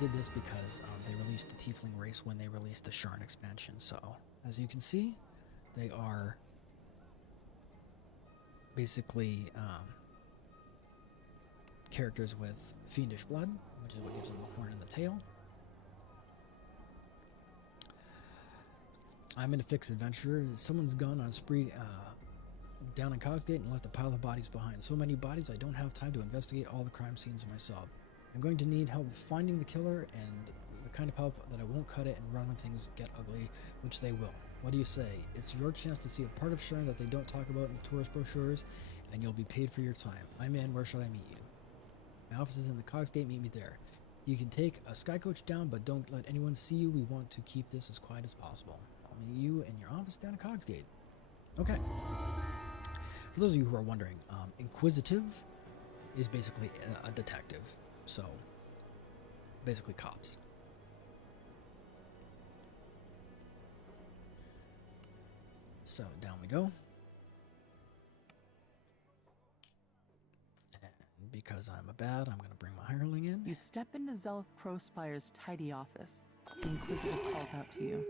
did this because they released the Tiefling race when they released the Sharn expansion. So, as you can see, they are basically characters with fiendish blood, which is what gives them the horn and the tail. I'm an fixed adventurer. Someone's gone on a spree down in Cogsgate and left a pile of bodies behind. So many bodies, I don't have time to investigate all the crime scenes myself. I'm going to need help finding the killer, and the kind of help that I won't cut it and run when things get ugly, which they will. What do you say? It's your chance to see a part of Sharn that they don't talk about in the tourist brochures, and you'll be paid for your time. I'm in. Where should I meet you? My office is in the Cogsgate. Meet me there. You can take a sky coach down, but don't let anyone see you. We want to keep this as quiet as possible. I'll meet you in your office down at Cogsgate. Okay. For those of you who are wondering, Inquisitive is basically a detective. So, basically cops. So, down we go. And because I'm a bad, I'm going to bring my hireling in. You step into Zelith Prospire's tidy office. The Inquisitor calls out to you.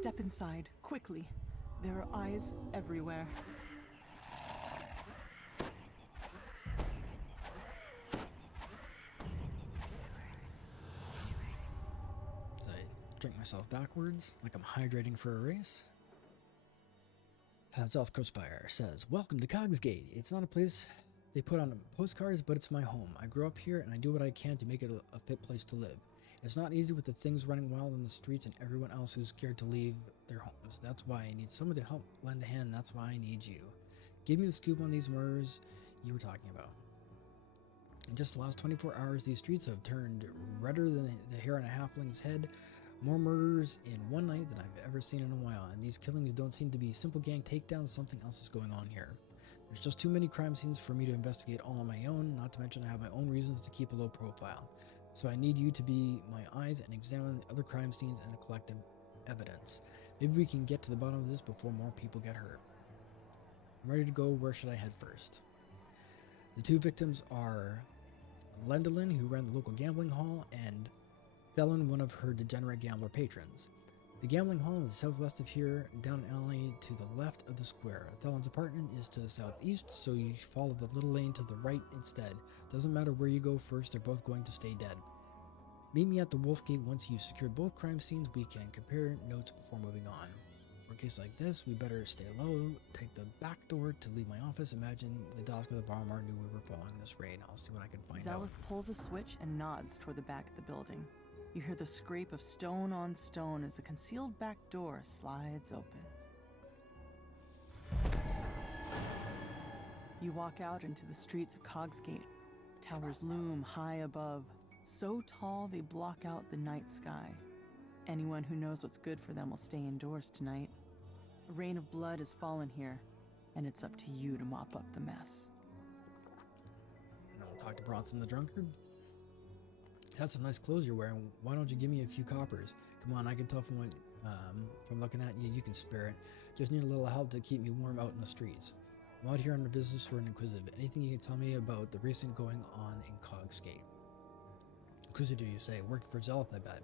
Step inside, quickly. There are eyes everywhere. Drink myself backwards, like I'm hydrating for a race. Zelith Prospire says, "Welcome to Cogsgate. It's not a place they put on postcards, but it's my home. I grew up here, and I do what I can to make it a fit place to live. It's not easy with the things running wild in the streets and everyone else who's scared to leave their homes. That's why I need someone to help lend a hand, and that's why I need you. Give me the scoop on these murders you were talking about. In just the last 24 hours, these streets have turned redder than the hair on a halfling's head. More murders in one night than I've ever seen in a while, and these killings don't seem to be simple gang takedowns. Something else is going on here. There's just too many crime scenes for me to investigate all on my own, not to mention I have my own reasons to keep a low profile. So I need you to be my eyes and examine the other crime scenes and collective evidence. Maybe we can get to the bottom of this before more people get hurt. I'm ready to go. Where should I head first?" The two victims are Lendalin, who ran the local gambling hall, and Thelen, one of her degenerate gambler patrons. The gambling hall is southwest of here, down an alley to the left of the square. Thelen's apartment is to the southeast, so you follow the little lane to the right instead. Doesn't matter where you go first, they're both going to stay dead. Meet me at the Wolf Gate once you've secured both crime scenes. We can compare notes before moving on. For a case like this, we better stay low, take the back door to leave my office. Imagine the Dalska the Barmar knew we were following this raid. I'll see what I can find out. Zelith pulls a switch and nods toward the back of the building. You hear the scrape of stone on stone as the concealed back door slides open. You walk out into the streets of Cogsgate. Towers loom high above, so tall they block out the night sky. Anyone who knows what's good for them will stay indoors tonight. A rain of blood has fallen here, and it's up to you to mop up the mess. I'll talk to Bronson the Drunkard. That's some nice clothes you're wearing. Why don't you give me a few coppers? Come on, I can tell from looking at you, you can spare it. Just need a little help to keep me warm out in the streets. I'm out here on a business for an Inquisitive. Anything you can tell me about the recent going on in Cogsgate? Inquisitive, you say. Working for Zelith, I bet.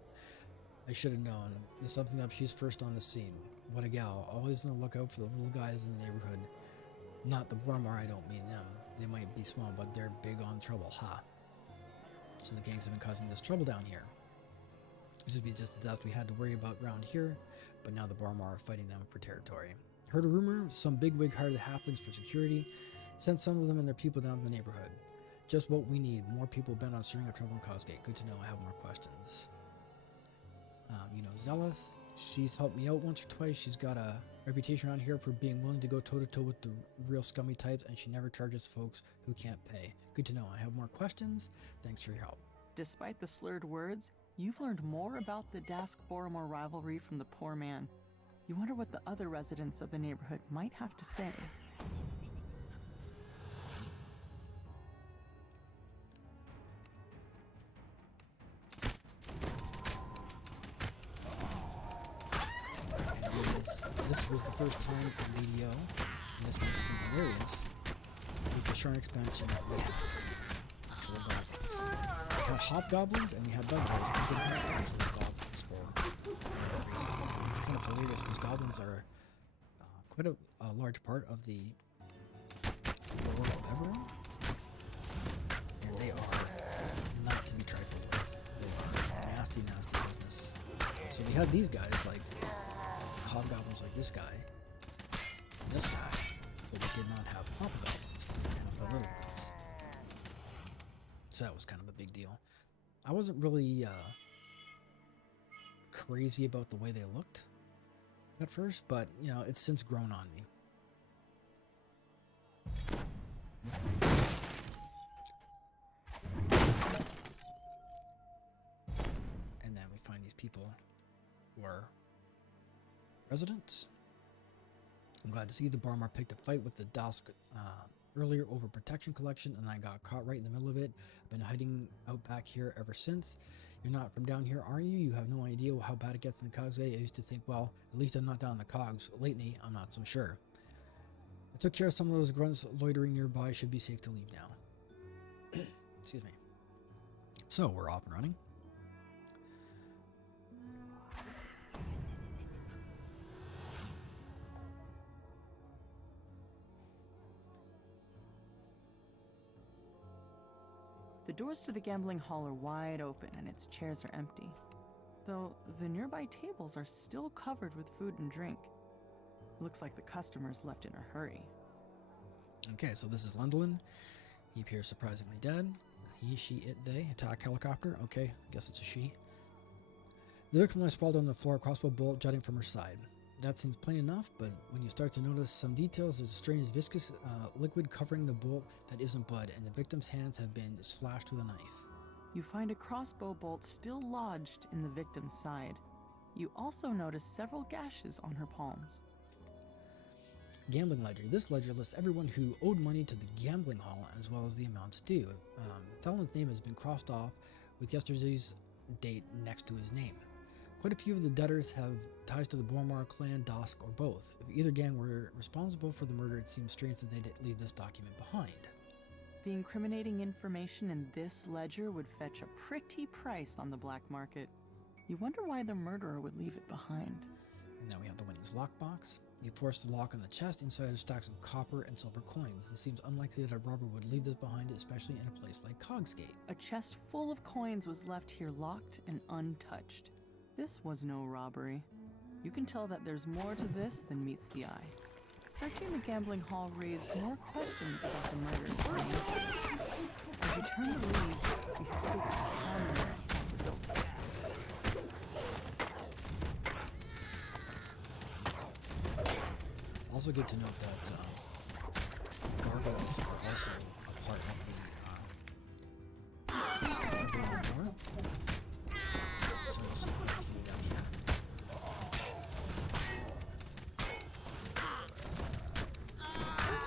I should have known. There's something up. She's first on the scene. What a gal. Always on the lookout for the little guys in the neighborhood. Not the Barmar, I don't mean them. They might be small, but they're big on trouble, ha. So the gangs have been causing this trouble down here. This would be just the death we had to worry about around here, but now the Barmar are fighting them for territory. Heard a rumor, some bigwig hired the halflings for security, sent some of them and their people down to the neighborhood. Just what we need, more people bent on stirring up trouble in Cogsgate. Good to know. I have more questions. You know Zelith, she's helped me out once or twice. She's got a reputation around here for being willing to go toe-to-toe with the real scummy types, and she never charges folks who can't pay. Good to know. I have more questions. Thanks for your help. Despite the slurred words, you've learned more about the Dask-Boromar rivalry from the poor man. You wonder what the other residents of the neighborhood might have to say. This was the first time in DDO, and this might seem hilarious, with the Sharn expansion with actual goblins. had hobgoblins and we had dugwalls. We didn't have actual goblins for whatever reason. It's kind of hilarious because goblins are quite a large part of the world of Eberron. And they are not to be trifled with. They are nasty, nasty business. So we had these guys, like hobgoblins like this guy, and this guy, but we did not have hobgoblins. We didn't have the little ones. So that was kind of a big deal. I wasn't really crazy about the way they looked at first, but you know, it's since grown on me. And then we find these people who are residents. I'm glad to see the Barmar picked a fight with the Dusk earlier over protection collection, and I got caught right in the middle of it. I've been hiding out back here ever since. You're not from down here, are you? You have no idea how bad it gets in the Cogs. I used to think, well, at least I'm not down in the Cogs. Lately, I'm not so sure. I took care of some of those grunts loitering nearby. Should be safe to leave now. Excuse me. So, we're off and running. The doors to the gambling hall are wide open and its chairs are empty, though the nearby tables are still covered with food and drink. Looks like the customers left in a hurry. Okay, so this is Lundlin. He appears surprisingly dead. He, she, it, they. Attack helicopter. Okay, guess it's a she. The victim lies sprawled on the floor, a crossbow bolt jutting from her side. That seems plain enough, but when you start to notice some details, there's a strange viscous liquid covering the bolt that isn't blood, and the victim's hands have been slashed with a knife. You find a crossbow bolt still lodged in the victim's side. You also notice several gashes on her palms. Gambling ledger. This ledger lists everyone who owed money to the gambling hall, as well as the amounts due. Felon's name has been crossed off with yesterday's date next to his name. Quite a few of the debtors have ties to the Bormar clan, Dusk, or both. If either gang were responsible for the murder, it seems strange that they'd leave this document behind. The incriminating information in this ledger would fetch a pretty price on the black market. You wonder why the murderer would leave it behind. And now we have the winnings lockbox. You force the lock on the chest. Inside are stacks of copper and silver coins. This seems unlikely that a robber would leave this behind, especially in a place like Cogsgate. A chest full of coins was left here locked and untouched. This was no robbery. You can tell that there's more to this than meets the eye. Searching the gambling hall raised more questions about the murder. As you turn to leave, you hear the sound inside the building. Also good to note that gargoyles are also a part of the war. So we'll see what we can down here.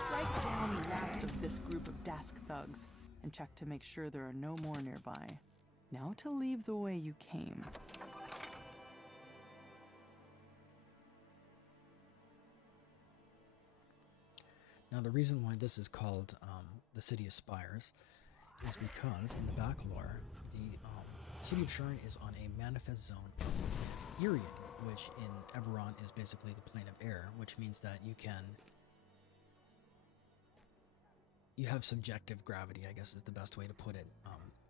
Strike down the last of this group of Dask thugs and check to make sure there are no more nearby. Now to leave the way you came. Now the reason why this is called the City of Spires is because in the back lore, the City of Sharn is on a manifest zone of Irian, which in Eberron is basically the plane of air, which means that you have subjective gravity, I guess is the best way to put it.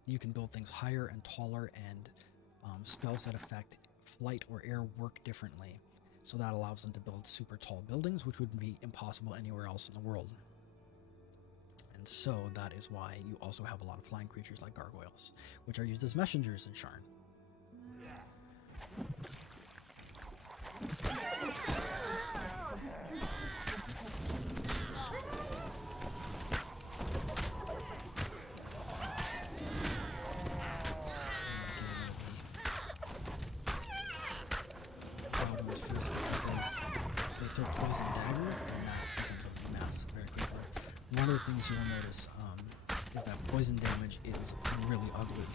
You can build things higher and taller, and spells that affect flight or air work differently. So that allows them to build super tall buildings, which would be impossible anywhere else in the world. And so that is why you also have a lot of flying creatures like gargoyles, which are used as messengers in Sharn. They throw poison daggers, and that becomes a mess very quickly. One of the things you will notice is that poison damage is really ugly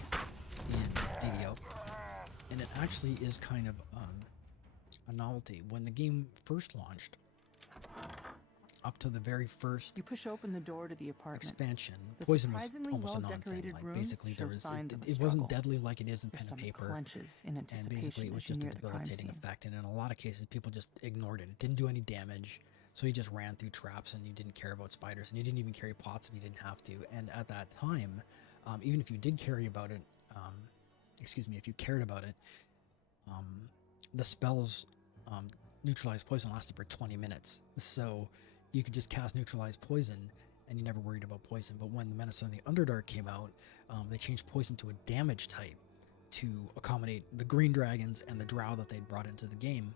in DDO, and it actually is kind of a novelty. When the game first launched, up to the very first You push open the door to the apartment. expansion, The poison was surprisingly almost a non-thing. well-decorated Like rooms basically there show was signs of a it wasn't struggle. deadly like it is in Your pen and stomach paper. clenches in And basically anticipation it was as you just a near the crime debilitating scene. effect, and in a lot of cases people just ignored it. It didn't do any damage, so you just ran through traps and you didn't care about spiders, and you didn't even carry pots if you didn't have to. And at that time, even if you did carry about it, if you cared about it, the spells neutralize poison lasted for 20 minutes, so you could just cast neutralize poison and you never worried about poison. But when the Menace on the Underdark came out, they changed poison to a damage type to accommodate the green dragons and the drow that they'd brought into the game.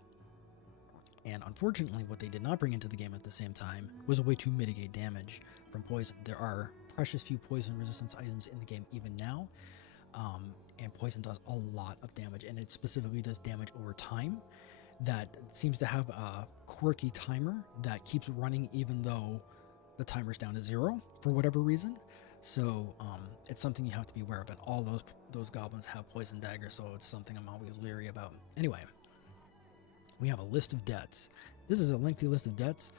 And unfortunately, what they did not bring into the game at the same time was a way to mitigate damage from poison. There are precious few poison resistance items in the game even now, and poison does a lot of damage, and it specifically does damage over time. That seems to have a quirky timer that keeps running even though the timer's down to 0 for whatever reason. So it's something you have to be aware of, and all those goblins have poison daggers, so it's something I'm always leery about. Anyway, we have a list of debts. This is a lengthy list of debts,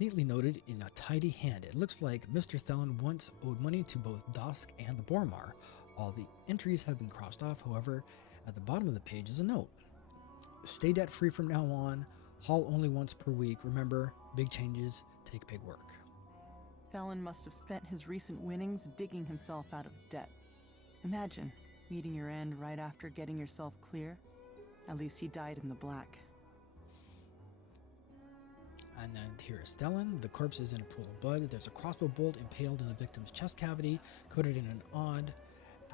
neatly noted in a tidy hand. It looks like Mr. Thelen once owed money to both Dusk and the Bormar. All the entries have been crossed off, however, at the bottom of the page is a note. Stay debt free from now on. Haul only once per week. Remember, big changes take big work. Thelen must have spent his recent winnings digging himself out of debt. Imagine meeting your end right after getting yourself clear. At least he died in the black. And then here is Thelen. The corpse is in a pool of blood. There's a crossbow bolt impaled in the victim's chest cavity, coated in an odd,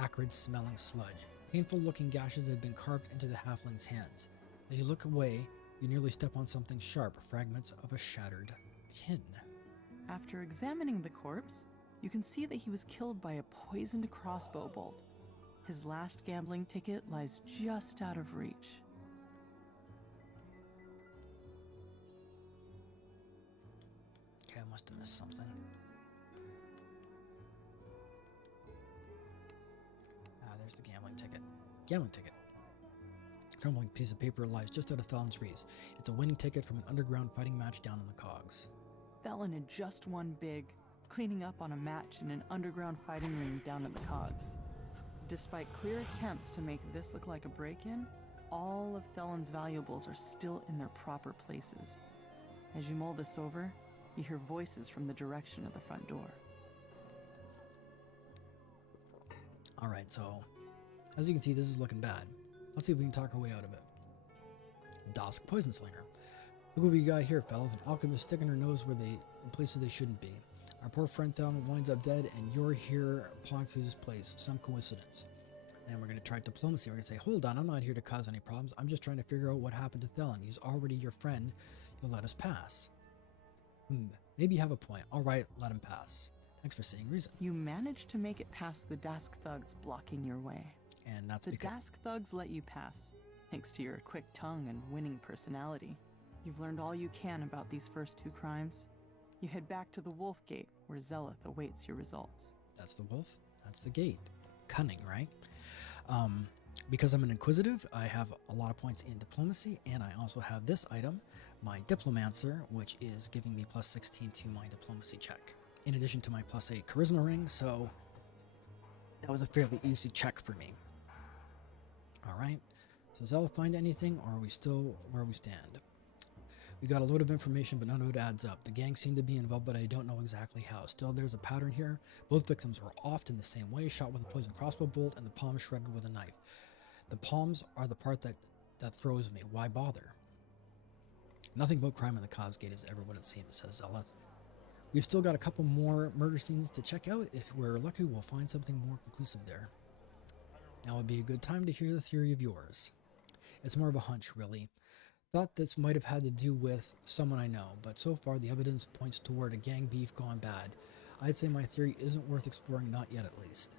acrid-smelling sludge. Painful-looking gashes have been carved into the halfling's hands. As you look away, you nearly step on something sharp, fragments of a shattered pin. After examining the corpse, you can see that he was killed by a poisoned crossbow bolt. His last gambling ticket lies just out of reach. Okay, I must have missed something. There's the gambling ticket. Gambling ticket. Crumbling piece of paper lies just out of Thelen's reach. It's a winning ticket from an underground fighting match down in the cogs. Thelen had just won big, cleaning up on a match in an underground fighting ring down in the cogs. Despite clear attempts to make this look like a break-in, all of Thelen's valuables are still in their proper places. As you mull this over, you hear voices from the direction of the front door. Alright, so as you can see, this is looking bad. Let's see if we can talk our way out of it. Dusk, Poison Slinger. Look what we got here, fellas. An alchemist sticking her nose in places they shouldn't be. Our poor friend Thelen winds up dead, and you're here applying to his place. Some coincidence. And we're going to try diplomacy. We're going to say, hold on, I'm not here to cause any problems. I'm just trying to figure out what happened to Thelen. He's already your friend. You'll let us pass. Maybe you have a point. Alright, let him pass. Thanks for saying reason. You managed to make it past the Dask thugs blocking your way. And that's The because... Dask thugs let you pass, thanks to your quick tongue and winning personality. You've learned all you can about these first two crimes. You head back to the Wolf Gate, where Zeleth awaits your results. That's the wolf. That's the gate. Cunning, right? Because I'm an inquisitive, I have a lot of points in diplomacy, and I also have this item, my Diplomancer, which is giving me plus 16 to my diplomacy check, in addition to my plus 8 charisma ring, so that was a fairly easy check for me. Alright, so Zeleth find anything, or are we still where we stand? We got a load of information, but none of it adds up. The gang seemed to be involved, but I don't know exactly how. Still, there's a pattern here. Both victims were often the same way, shot with a poison crossbow bolt, and the palm shredded with a knife. The palms are the part that throws me. Why bother? Nothing about crime in the Cobb's Gate is ever what it seems, says Zeleth. We've still got a couple more murder scenes to check out. If we're lucky, we'll find something more conclusive there. Now would be a good time to hear the theory of yours. It's more of a hunch, really. Thought this might have had to do with someone I know, but so far the evidence points toward a gang beef gone bad. I'd say my theory isn't worth exploring, not yet at least.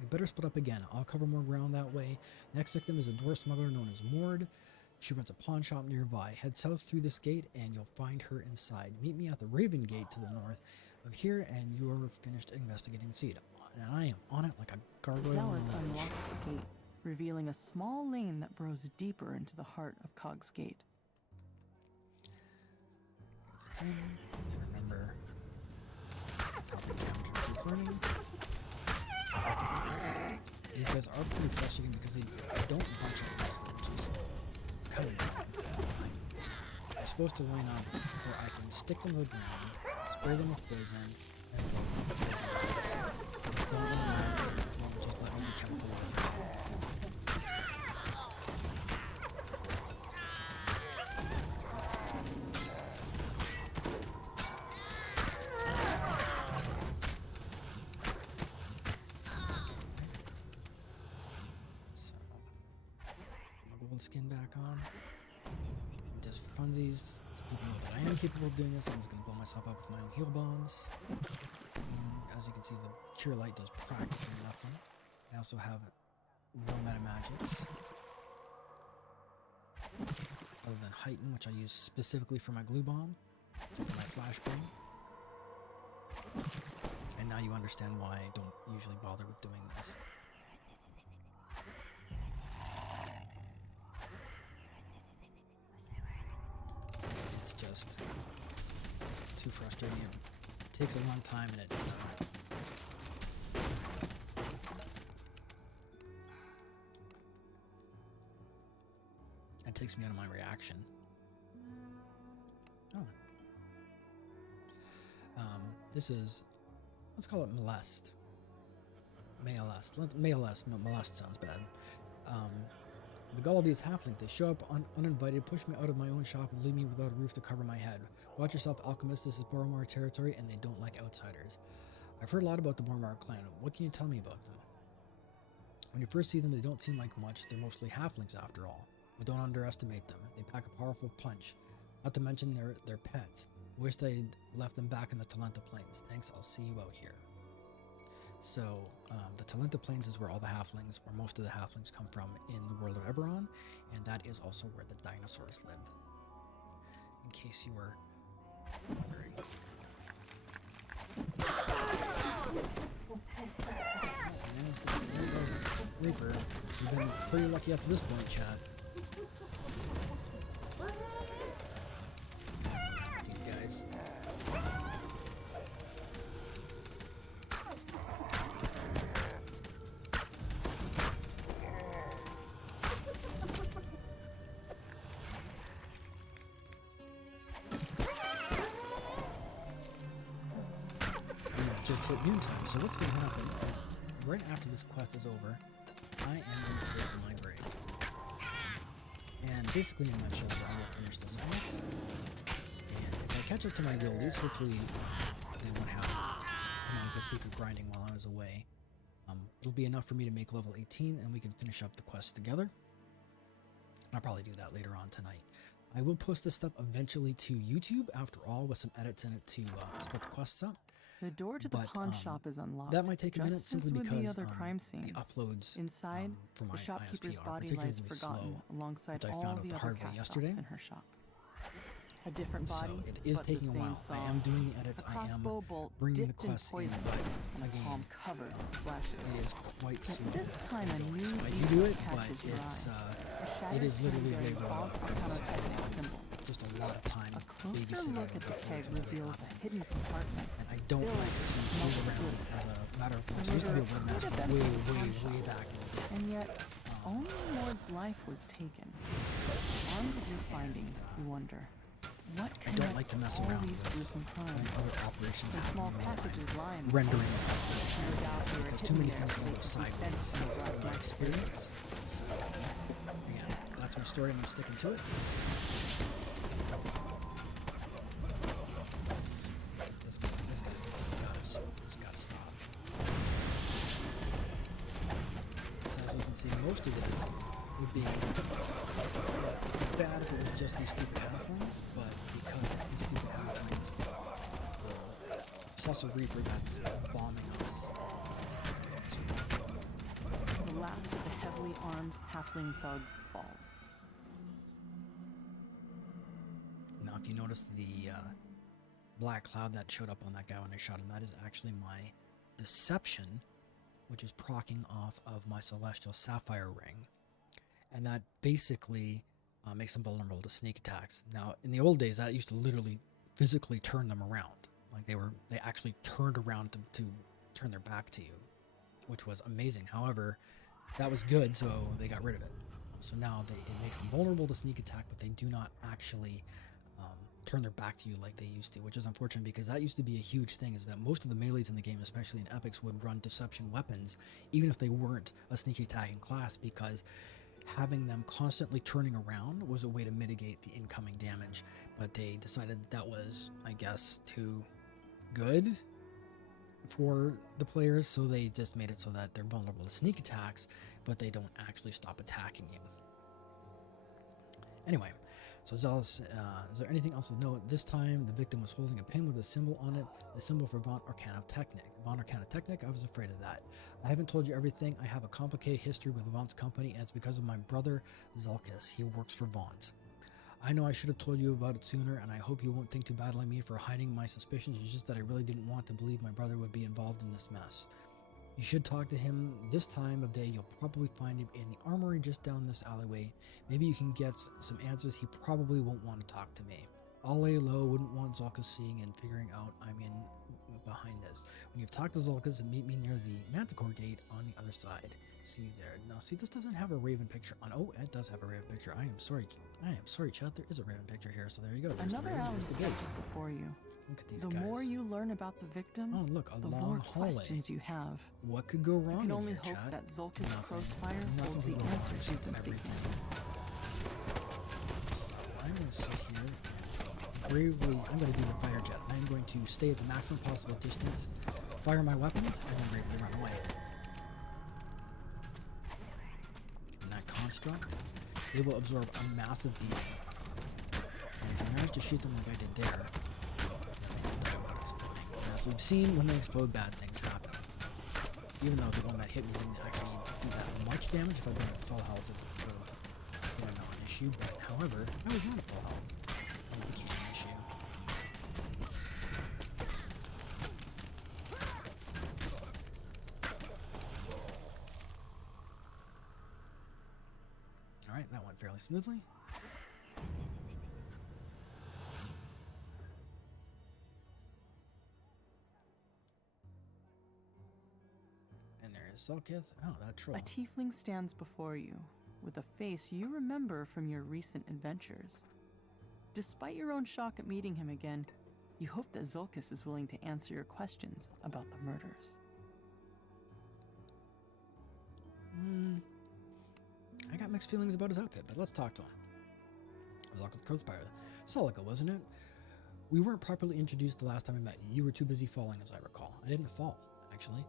We better split up again. I'll cover more ground that way. Next victim is a dwarf smuggler known as Mord. She runs a pawn shop nearby. Head south through this gate and you'll find her inside. Meet me at the Raven Gate to the north of here and you're finished investigating the scene. And I am on it like a gargoyle. Zeleth unlocks the gate, revealing a small lane that burrows deeper into the heart of Cog's Gate. in. Remember how the encounter keeps learning. These guys are pretty frustrating because they don't bunch up nicely, which is kind of dumb. I'm supposed to line up where I can stick them to the ground, spray them with poison, and throw them with poison. Don't let them just let me be chemical warfare. Skin back on. Just for funsies, so people know that I am capable of doing this. I'm just going to blow myself up with my own heal bombs. As you can see, the Cure Light does practically nothing. I also have no meta magics, other than Heighten, which I use specifically for my glue bomb, for my flashbang. And now you understand why I don't usually bother with doing this. It's just too frustrating. It takes a long time, and it takes me out of my reaction. Oh. This is, let's call it molest. Molest sounds bad. The gall of these halflings, they show up uninvited, push me out of my own shop, and leave me without a roof to cover my head. Watch yourself, Alchemist. This is Boromar territory, and they don't like outsiders. I've heard a lot about the Boromar clan. What can you tell me about them? When you first see them, they don't seem like much. They're mostly halflings after all. But don't underestimate them. They pack a powerful punch. Not to mention their pets. Wish they'd left them back in the Talenta Plains. Thanks, I'll see you out here. So, the Talenta Plains is where all the halflings, or most of the halflings, come from in the world of Eberron, and that is also where the dinosaurs live. In case you were wondering. There's a Reaper. You've been pretty lucky up to this point, chat. These guys. Just hit noon time, so what's going to happen is right after this quest is over, I am going to take my break. And basically in a nutshell, I will finish this off. And if I catch up to my abilities, hopefully they won't have the secret grinding while I was away. It'll be enough for me to make level 18, and we can finish up the quest together. And I'll probably do that later on tonight. I will post this stuff eventually to YouTube, after all, with some edits in it to split the quests up. The door to the pawn shop is unlocked. That might take a minute simply because the other crime scenes. The uploads inside, for my the shopkeeper's ISP body are lies particularly forgotten slow, alongside which I all found out the the other hard way yesterday. in her shop. A different body, So it is but taking the a while. same I am doing the edits. A I am crossbow bolt bringing the dipped in quests in, poison but and a again, palm covered in slashes. it is quite slow. This time a new So I detail do it, but catches your it's eye. A it shattered is literally cane bearing labor all of countertechnic symbol. just a lot of time A closer babysitting look at the those keg uploads before they reveals a happen. hidden compartment. And I don't filled like with to fool smoked around goods. as a matter of course. I The used to be a murderer webmaster could have way, entered the way, pawn way shop. back in the day. And yet, only Mord's life was taken. Armed with your findings, you wonder, what I don't like connects to mess all around these with gruesome when crimes? other operations Some happen small in real time. packages lie in the Rendering vault. No doubt they were because too hidden many there things so go they could be sideways fenced in the black in my market. experience. So again, that's my story and I'm sticking to it. This guy's just gotta stop. So as you can see, most of this would be bad if it was just these stupid halflings, but because it's these stupid halflings, plus a Reaper that's bombing us. The last of the heavily armed halfling thugs falls. Now, if you notice the black cloud that showed up on that guy when I shot him, that is actually my deception, which is proccing off of my celestial sapphire ring, and that basically makes them vulnerable to sneak attacks. Now, in the old days, that used to literally physically turn them around. Like they actually turned around to turn their back to you, which was amazing. However, that was good, so they got rid of it. So now it makes them vulnerable to sneak attack, but they do not actually turn their back to you like they used to, which is unfortunate because that used to be a huge thing, is that most of the melees in the game, especially in epics, would run deception weapons even if they weren't a sneak attacking class, because having them constantly turning around was a way to mitigate the incoming damage. But they decided that was, I guess, too good for the players, so they just made it so that they're vulnerable to sneak attacks, but they don't actually stop attacking you. Anyway, so Zealous, is there anything else of note? This time, the victim was holding a pin with a symbol on it, a symbol for Vaughn Arcana Technic. Vaughn Arcana Technic, I was afraid of that. I haven't told you everything. I have a complicated history with Vaughn's company, and it's because of my brother, Sulykka. He works for Vaughn's. I know I should have told you about it sooner, and I hope you won't think too badly of me for hiding my suspicions. It's just that I really didn't want to believe my brother would be involved in this mess. You should talk to him this time of day. You'll probably find him in the armory just down this alleyway. Maybe you can get some answers. He probably won't want to talk to me. I'll lay low, wouldn't want Sulykka seeing and figuring out I'm in behind this. When you've talked to Sulykka, meet me near the Manticore gate on the other side. See you there. Now, see, this doesn't have a raven picture on. Oh, it does have a raven picture. I am sorry, chat. There is a raven picture here, so there you go. There's Another alley stretches before you. Look at these the guys. more you learn about the victims, oh, look, the long more hallway. questions you have. What could go wrong? You can only in here, hope chat? that Sulykka's crossfire Nothing holds the could go wrong. answers you've been seeking. I'm going to sit here and bravely, I'm going to do the fire jet. I'm going to stay at the maximum possible distance, fire my weapons, and then bravely run away. And that construct, they will absorb a massive beating. And if you manage to shoot them like I did there, they'll die without exploding. As we've seen, when they explode, bad things happen. Even though the one that hit me didn't actually do that much damage, if I been at full health, it would not an issue. But however, I was not at full health, and it became an issue. Alright, that went fairly smoothly. And there's Sulykka. Oh, that troll. A tiefling stands before you, with a face you remember from your recent adventures. Despite your own shock at meeting him again, you hope that Sulykka is willing to answer your questions about the murders. I got mixed feelings about his outfit, but let's talk to him. Sulykka the Crowspire. Sulykka, wasn't it? We weren't properly introduced the last time I met you. You were too busy falling, as I recall. I didn't fall, actually.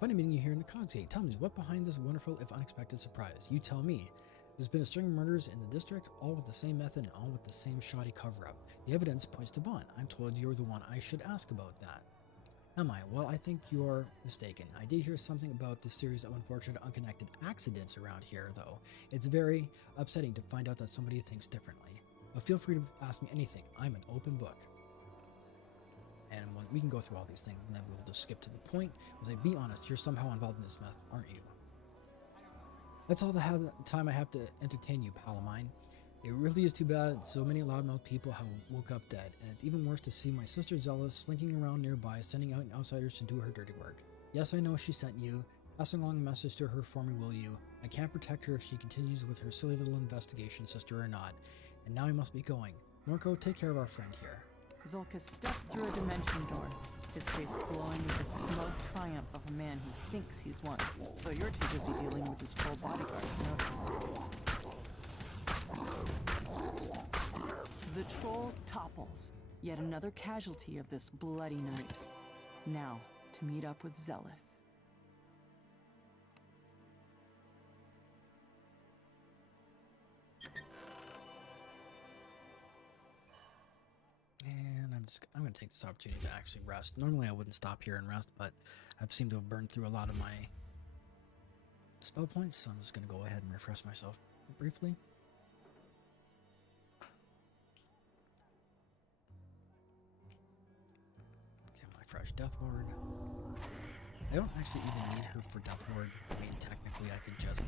Funny meeting you here in the Cogs Gate. Tell me, what behind this wonderful, if unexpected, surprise? You tell me. There's been a string of murders in the district, all with the same method and all with the same shoddy cover-up. The evidence points to Vaughn. I'm told you're the one I should ask about that. Am I? Well, I think you're mistaken. I did hear something about this series of unfortunate, unconnected accidents around here, though. It's very upsetting to find out that somebody thinks differently. But feel free to ask me anything. I'm an open book. And we can go through all these things, and then we'll just skip to the point. Because, be honest, you're somehow involved in this mess, aren't you? That's all the time I have to entertain you, pal of mine. It really is too bad so many loudmouth people have woke up dead, and it's even worse to see my sister Zealous slinking around nearby, sending out outsiders to do her dirty work. Yes, I know she sent you. Passing along a message to her for me, will you? I can't protect her if she continues with her silly little investigation, sister or not. And now I must be going. Norco, take care of our friend here. Sulykka steps through a dimension door, his face glowing with the smug triumph of a man who thinks he's won, though you're too busy dealing with his troll bodyguard to notice. The troll topples, yet another casualty of this bloody night. Now, to meet up with Zelith. And I'm going to take this opportunity to actually rest. Normally I wouldn't stop here and rest, but I've seemed to have burned through a lot of my spell points, so I'm just going to go ahead and refresh myself briefly. Get my fresh Death Ward. I don't actually even need her for Death Ward. I mean, technically I could just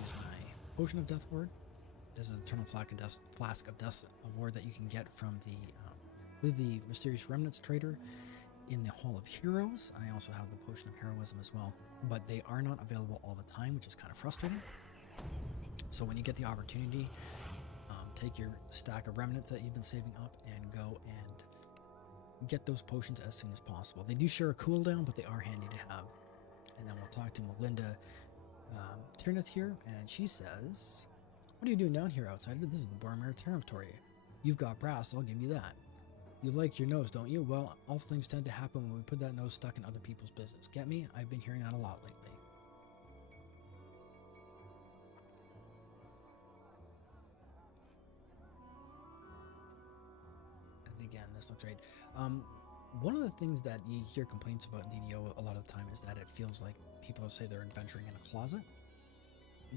use my Potion of Death Ward. there's an Eternal Flask of Dust award that you can get from the Mysterious Remnants trader in the Hall of Heroes. I also have the Potion of Heroism as well, but they are not available all the time, which is kind of frustrating. So when you get the opportunity, take your stack of remnants that you've been saving up and go and get those potions as soon as possible. They do share a cooldown, but they are handy to have. And then we'll talk to Melinda Tierneth here, and she says, "What are you doing down here, outsider? This is the Boromir territory. You've got brass, I'll give you that. You like your nose, don't you? Well, awful things tend to happen when we put that nose stuck in other people's business. Get me? I've been hearing that a lot lately." And again, this looks right. One of the things that you hear complaints about in DDO a lot of the time is that it feels like people say they're adventuring in a closet.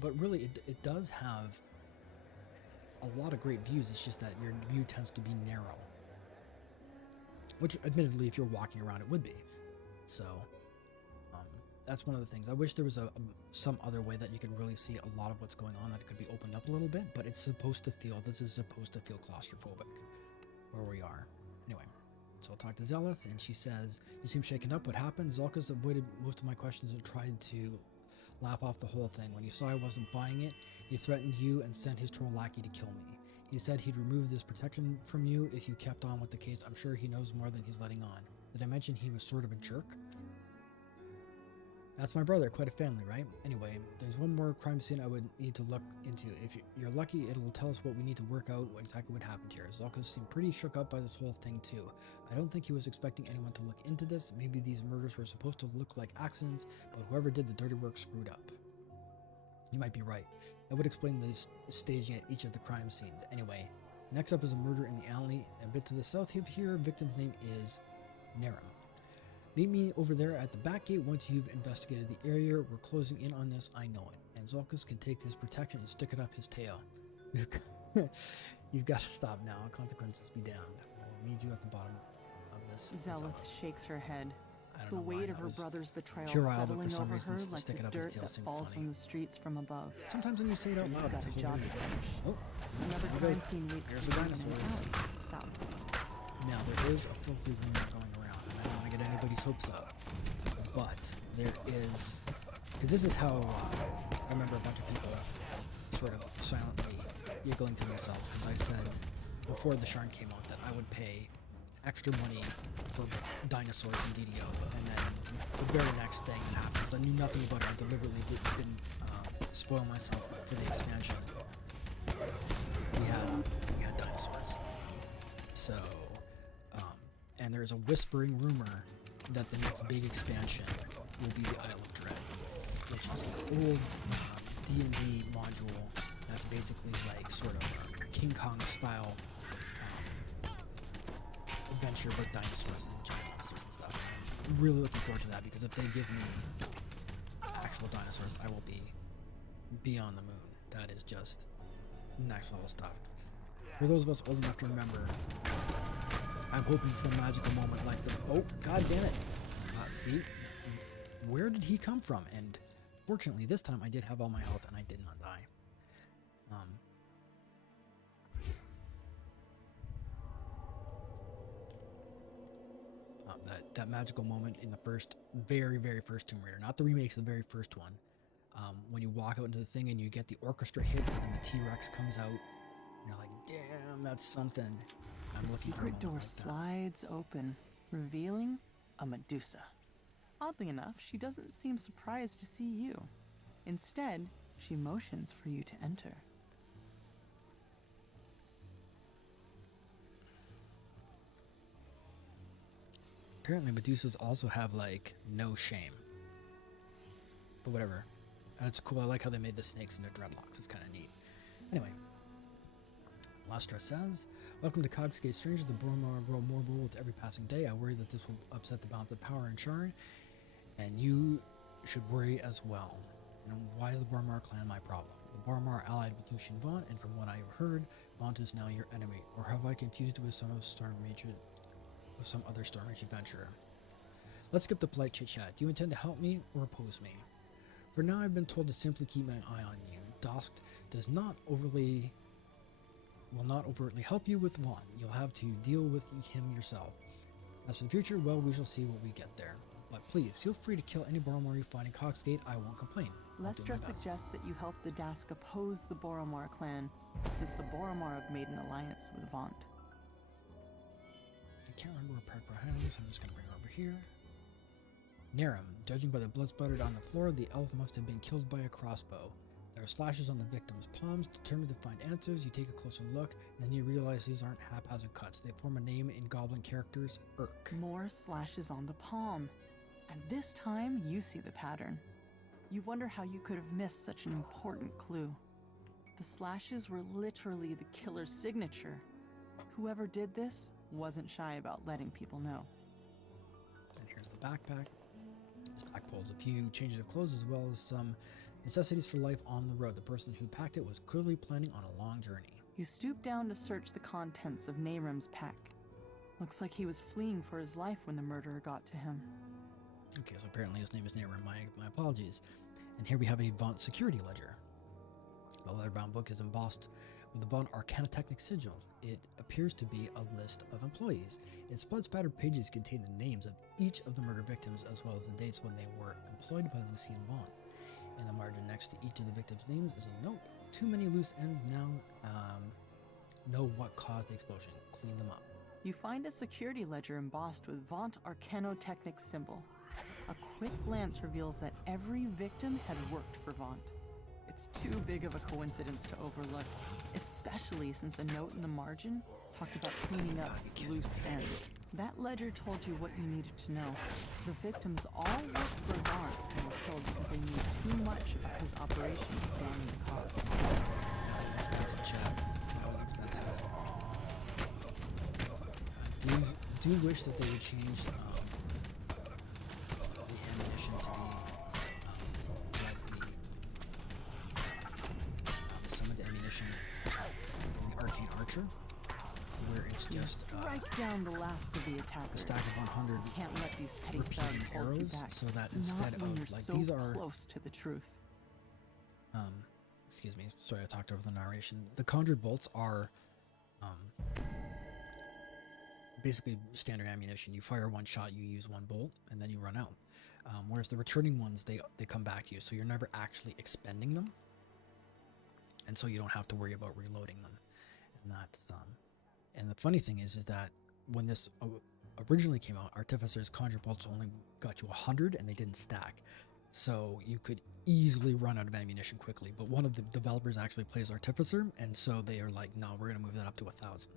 But really, it does have a lot of great views. It's just that your view tends to be narrow. Which, admittedly, if you're walking around, it would be. So, that's one of the things. I wish there was some other way that you could really see a lot of what's going on, that it could be opened up a little bit, but this is supposed to feel claustrophobic where we are. Anyway, so I'll talk to Zeleth, and she says, "You seem shaken up. What happened?" Zulka's avoided most of my questions and tried to laugh off the whole thing. When he saw I wasn't buying it, he threatened you and sent his troll lackey to kill me. He said he'd remove this protection from you if you kept on with the case. I'm sure he knows more than he's letting on. Did I mention he was sort of a jerk? That's my brother, quite a family, right? Anyway, there's one more crime scene I would need to look into. If you're lucky, it'll tell us what we need to work out, exactly what happened here. Zulka seemed pretty shook up by this whole thing too. I don't think he was expecting anyone to look into this. Maybe these murders were supposed to look like accidents, but whoever did the dirty work screwed up. You might be right. That would explain the staging at each of the crime scenes. Anyway, next up is a murder in the alley. A bit to the south of here, victim's name is Nera. Meet me over there at the back gate once you've investigated the area. We're closing in on this, I know it. And Zulkas can take his protection and stick it up his tail. You've got to stop now. Consequences be damned. I'll meet you at the bottom of this. Zeleth shakes her head. The know weight why of her that was brother's betrayal puerile, but settling for some over reason her to like stick the it up his dirt tail that seemed falls funny. from the streets from above. Sometimes when you say it out loud, You've it's got a a whole job new to thing. finish. Oh, Another here we crime go. scene waits There's for the you in an dinosaurs. alley south. Now, there is a filthy rumor going around, and I don't want to get anybody's hopes up, but there is, because this is how I remember a bunch of people sort of silently giggling to themselves, because I said before the Sharn came out that I would pay extra money for dinosaurs in DDO, and then the very next thing that happened, because I knew nothing about it, I deliberately didn't spoil myself for the expansion. We had dinosaurs. So, and there's a whispering rumor that the next big expansion will be the Isle of Dread, which is an old D&D module that's basically like sort of a King Kong style adventure with dinosaurs and giant monsters and stuff. I'm really looking forward to that, because if they give me actual dinosaurs, I will be beyond the moon. That is just next level stuff. For those of us old enough to remember, I'm hoping for a magical moment like the— oh, god damn it! See? Where did he come from? And fortunately, this time I did have all my health and I did not die. That magical moment in the very first Tomb Raider, not the remakes, the very first one. When you walk out into the thing and you get the orchestra hit and the T-Rex comes out, and you're like, damn, that's something. I'm The looking for a secret moment door like that. slides open, revealing a Medusa. Oddly enough, she doesn't seem surprised to see you. Instead, she motions for you to enter. Apparently Medusas also have, like, no shame. But whatever. That's cool. I like how they made the snakes into dreadlocks. It's kind of neat. Anyway. Lastra says, "Welcome to Cogsgate, stranger. The Boromir grow more bold with every passing day. I worry that this will upset the balance of power in Sharn, and you should worry as well. And why is the Boromir clan my problem? The Boromir are allied with Lucian Vaughn, and from what I have heard, Vaughn is now your enemy. Or have I confused you with some other Stormreach adventurer? Let's skip the polite chit-chat. Do you intend to help me or oppose me? For now, I've been told to simply keep my eye on you. Dosk does not overly will not overtly help you with Vaughn. You'll have to deal with him yourself. As for the future, well, we shall see what we get there. But please, feel free to kill any Boromar you find in Cogsgate. I won't complain. Lestra suggests that you help the Dask oppose the Boromar clan, since the Boromar have made an alliance with Vaughn. I can't remember where Parker is, so I'm just going to bring her over here. Narum. Judging by the blood splattered on the floor, the elf must have been killed by a crossbow. There are slashes on the victim's palms. Determined to find answers, you take a closer look, and then you realize these aren't haphazard cuts. They form a name in goblin characters, Urk. More slashes on the palm. And this time, you see the pattern. You wonder how you could have missed such an important clue. The slashes were literally the killer's signature. Whoever did this wasn't shy about letting people know. And here's the backpack. This back holds a few changes of clothes as well as some necessities for life on the road. The person who packed it was clearly planning on a long journey. You stoop down to search the contents of Naram's pack. Looks like he was fleeing for his life when the murderer got to him. Okay, so apparently his name is Naram. My apologies. And here we have a Vaughn security ledger. The leather-bound book is embossed with the Vaughn Arcanotechnic sigil. It appears to be a list of employees. Its blood-spattered pages contain the names of each of the murder victims as well as the dates when they were employed by Lucy and Vaughn. In the margin next to each of the victims' names is a note. Too many loose ends now. Know what caused the explosion. Clean them up. You find a security ledger embossed with Vaughn Arcanotechnic symbol. A quick glance reveals that every victim had worked for Vaughn. It's too big of a coincidence to overlook, especially since a note in the margin talked about cleaning up loose ends. That ledger told you what you needed to know. The victims all worked for Vaughn and were killed because they knew too much about his operations down in the cogs. That was expensive, chat. That was expensive. I do wish that they would change the ammunition to be like the summoned ammunition from the Arcane Archer, where it's just strike down the last of the a attackers. stack of 100 You can't let these petty repeating thugs hold you arrows, back. so that instead Not when you're of like so these are close to the truth. excuse me, sorry I talked over the narration. The conjured bolts are basically standard ammunition. You fire one shot, you use one bolt, and then you run out. Whereas the returning ones, they come back to you, so you're never actually expending them, and so you don't have to worry about reloading them. And that's and the funny thing is that when this originally came out, Artificer's conjure bolts only got you 100, and they didn't stack, so you could easily run out of ammunition quickly. But one of the developers actually plays Artificer, and so they are like, no, we're gonna move that up to 1,000.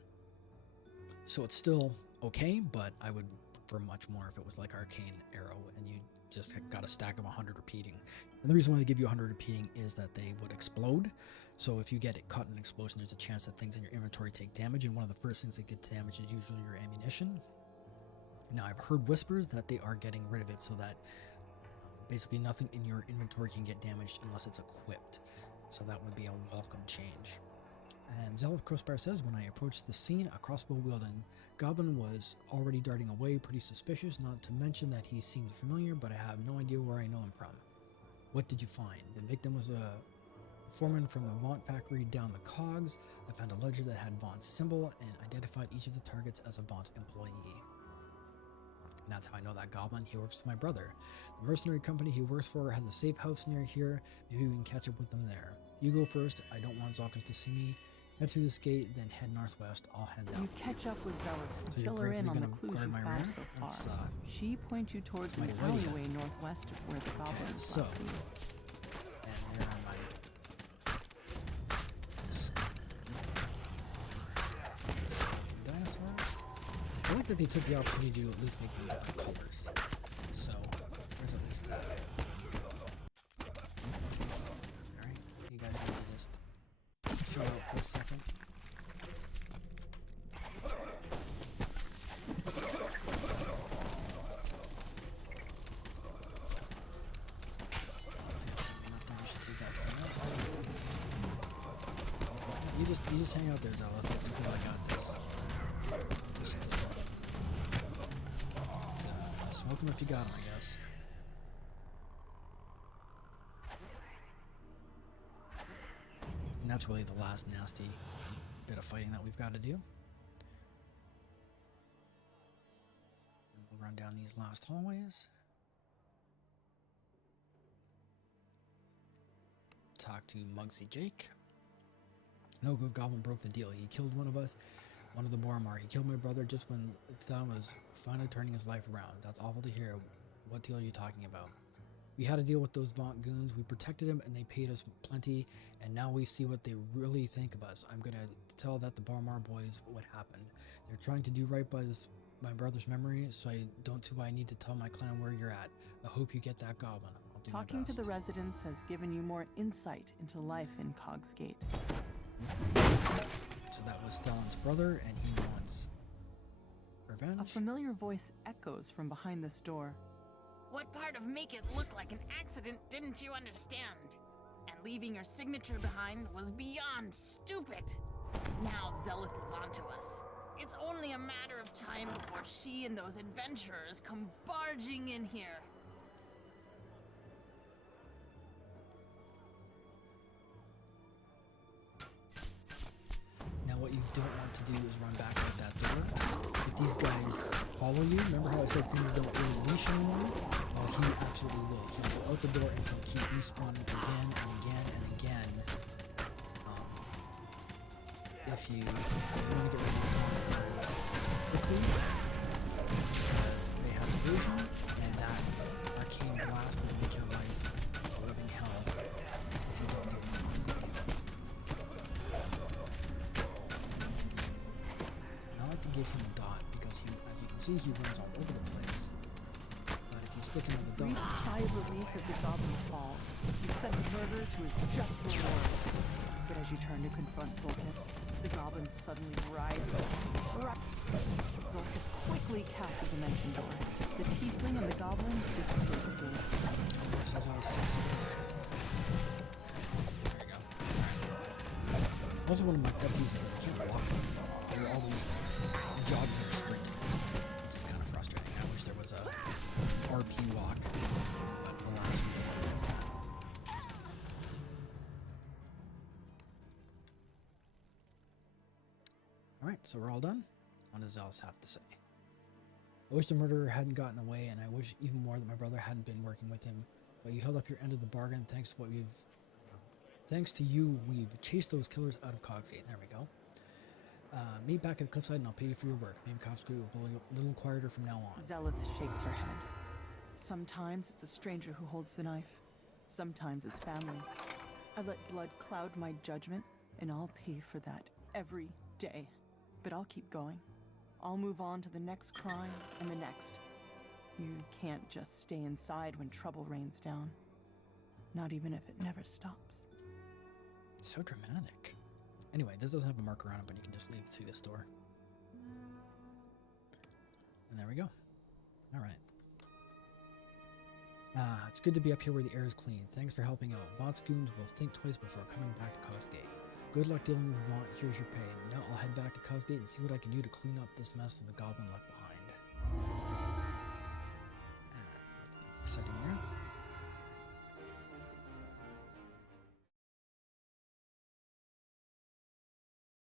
So it's still okay, but I would prefer much more if it was like Arcane Arrow and you just got a stack of 100 repeating. And the reason why they give you 100 repeating is that they would explode. So if you get it caught in an explosion, there's a chance that things in your inventory take damage, and one of the first things that gets damaged is usually your ammunition. Now I've heard whispers that they are getting rid of it so that basically nothing in your inventory can get damaged unless it's equipped. So that would be a welcome change. And Zealot Crossbar says, when I approached the scene, a crossbow-wielding goblin was already darting away, pretty suspicious, not to mention that he seemed familiar, but I have no idea where I know him from. What did you find? The victim was a foreman from the Vaughn factory down the cogs. I found a ledger that had Vaughn's symbol and identified each of the targets as a Vaughn employee. And that's how I know that goblin. He works with my brother. The mercenary company he works for has a safe house near here. Maybe we can catch up with them there. You go first. I don't want Zalkas to see me. Head through this gate, then head northwest. I'll head down. You catch up with Zealot and So you're fill her in on the gonna clues guard you my found rear? so far. That's, She points you towards that's an mighty lady. alleyway northwest of where the goblin was so- last seen. And here are my dinosaurs. I like that they took the opportunity to at least make them different colors. So there's at least that. Alright, you guys need to just chill out for a second. You just hang out there, Zealot. It's cool. I got this. Just smoke them if you got them, I guess. And that's really the last nasty bit bit of fighting that we've got to do. We'll run down these last hallways. Talk to Mugsy Jake. No good goblin broke the deal. He killed one of us, one of the Boromar. He killed my brother just when Thom was finally turning his life around. That's awful to hear. What deal are you talking about? We had to deal with those Vaughn goons. We protected him and they paid us plenty, and now we see what they really think of us. I'm gonna tell that the Boromar boys what happened. They're trying to do right by my brother's memory, so I don't see why I need to tell my clan where you're at. I hope you get that goblin. I'll do my Talking to best. the residents has given you more insight into life in Cogsgate. So that was Stellan's brother, and he wants revenge. A familiar voice echoes from behind this door. What part of make it look like an accident didn't you understand? And leaving your signature behind was beyond stupid. Now Zelith is onto us. It's only a matter of time before she and those adventurers come barging in here. Now what you don't want to do is run back out that door. If these guys follow you, remember how I said things don't really leash anymore? Well, he absolutely will. He'll go out the door and he'll keep respawning again and again and again. If you want to get rid of these guys quickly, because they have evasion, and that arcane blast will make your life a living hell if you don't do it quickly. I like to give him a dot because he, as you can see, he runs all over the place. But if you stick him with a Breathe dot, a sigh of relief as the goblin falls. You send the murderer to his just reward. But as you turn to confront Sulykka, the goblin suddenly rises. Sulykka quickly casts a dimension door. The tiefling and the goblin disappear the door. this is all 6. There we go. Alright. Also, one of my pet peeves is that I can't walk. There are always jogging or sprinting, which is kind of frustrating. I wish there was a RP walk, but alas, we don't have that. Alright, so we're all done. What does Zealous have to say? I wish the murderer hadn't gotten away, and I wish even more that my brother hadn't been working with him. But you held up your end of the bargain. Thanks to you, we've chased those killers out of Cogsgate. There we go. Meet back at the cliffside, and I'll pay you for your work. Maybe Cogsgate will be a little quieter from now on. Zelith shakes her head. Sometimes it's a stranger who holds the knife. Sometimes it's family. I let blood cloud my judgment, and I'll pay for that every day. But I'll keep going. I'll move on to the next crime and the next. You can't just stay inside when trouble rains down. Not even if it never stops. So dramatic. Anyway, this doesn't have a marker on it, but you can just leave through this door. And there we go. Alright. It's good to be up here where the air is clean. Thanks for helping out. Vaughn's goons will think twice before coming back to Cogsgate. Good luck dealing with Vaughn. Here's your pay. Now I'll head back to Cogsgate and see what I can do to clean up this mess that the goblin left behind. Nothing exciting there.